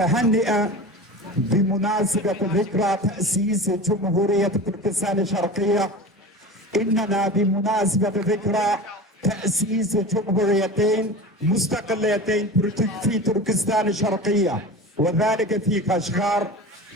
تهنئة بمناسبة ذكرى تأسيس جمهورية تركستان الشرقية. إننا بمناسبة ذكرى تأسيس جمهوريتين مستقلتين في تركستان الشرقية، وذلك في كاشغار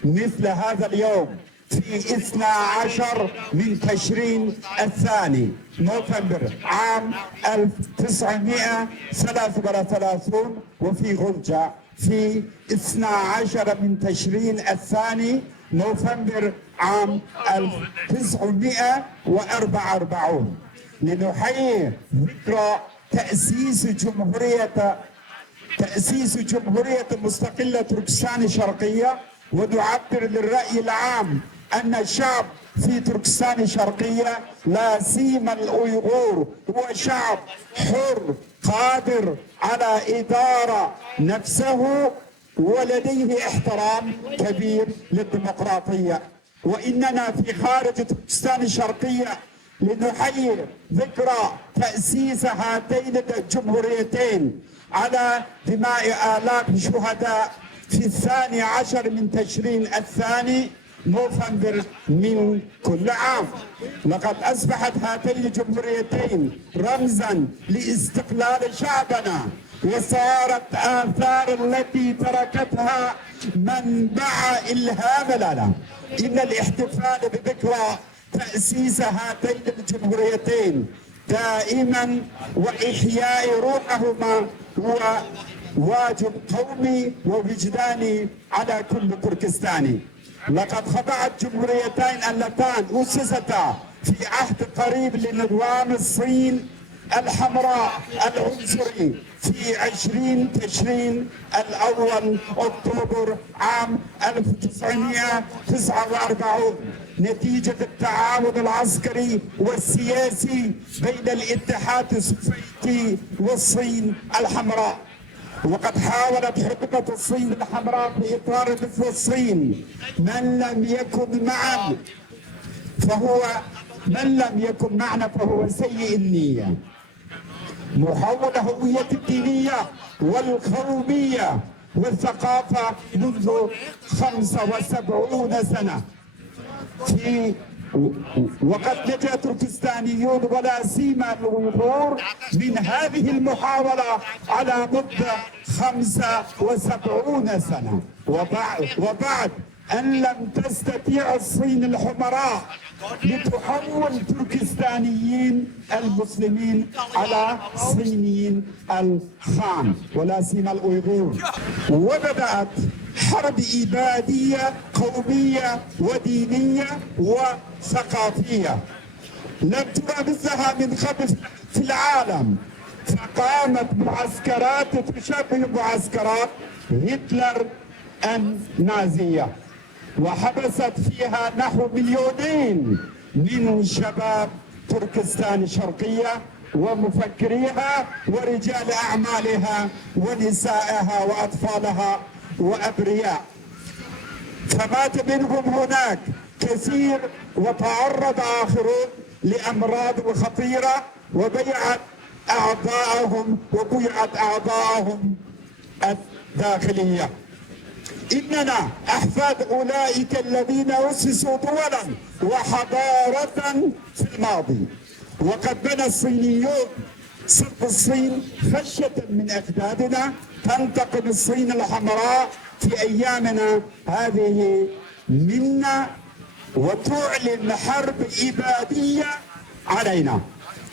مثل هذا اليوم في 12 من تشرين الثاني نوفمبر عام 1933، وفي غلجة في 12 من تشرين الثاني نوفمبر عام 1944 لنحيي ذكرى تأسيس جمهورية مستقلة تركستان الشرقية، ونعبر للرأي العام أن الشعب في تركستان الشرقية لا سيما الأيغور هو شعب حر قادر على إدارة نفسه ولديه احترام كبير للديمقراطية. وإننا في خارج تركستان الشرقية لنحيي ذكرى تأسيس هاتين الجمهوريتين على دماء آلاف شهداء في 12 من تشرين الثاني نوفمبر من كل عام. لقد أصبحت هاتين الجمهوريتين رمزا لاستقلال شعبنا، وصارت آثار التي تركتها منبع إلهام لنا. إن الاحتفال بذكرى تأسيس هاتين الجمهوريتين دائما وإحياء روحهما هو واجب قومي ووجداني على كل تركستاني. لقد خضعت الجمهوريتين اللتان أسستا في عهد قريب لنظام الصين الحمراء العنصري في 20 تشرين الأول أكتوبر عام 1949 نتيجة التعاون العسكري والسياسي بين الاتحاد السوفيتي والصين الحمراء. وقد حاولت حكومة الصين الحمراء في إطار مثل الصين من لم يكن معنا فهو سيء النية، محول هوية الدينية والقومية والثقافة منذ 75 سنة. وقد نجا تركستانيون ولا سيما الأيغور من هذه المحاولة على مدة 75 سنة، وبعد أن لم تستطيع الصين الحمراء لتحول تركستانيين المسلمين على صينيين الخام ولا سيما الأيغور، وبدأت حرب إبادية قومية ودينية وثقافية لم ترى مثلها من قبل في العالم. فقامت معسكرات تشبه معسكرات هتلر النازية، وحبست فيها نحو 2,000,000 من شباب تركستان الشرقية ومفكريها ورجال أعمالها ونسائها وأطفالها وأبرياء. فمات منهم هناك كثير، وتعرض آخرون لأمراض خطيرة وبيعت أعضاءهم الداخلية. إننا أحفاد أولئك الذين أسسوا دولا وحضارة في الماضي، وقد بنى الصينيون صرف الصين خشية من أجدادنا تنتقم الصين الحمراء في أيامنا هذه منا وتعلن حرب إبادية علينا.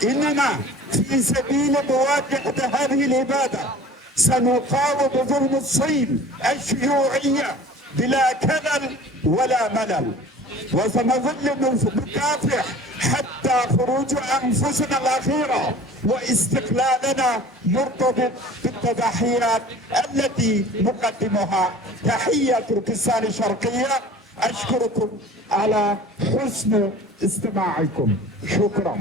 إننا في سبيل مواجهة هذه الإبادة سنقاوم ظلم الصين الشيوعية بلا كلل ولا ملل، وسنظل نكافح حتى خروج أنفسنا الأخيرة واستقلالنا مرتبط بالتضحيات التي نقدمها. تحية تركستان الشرقية. أشكركم على حسن استماعكم. شكرا.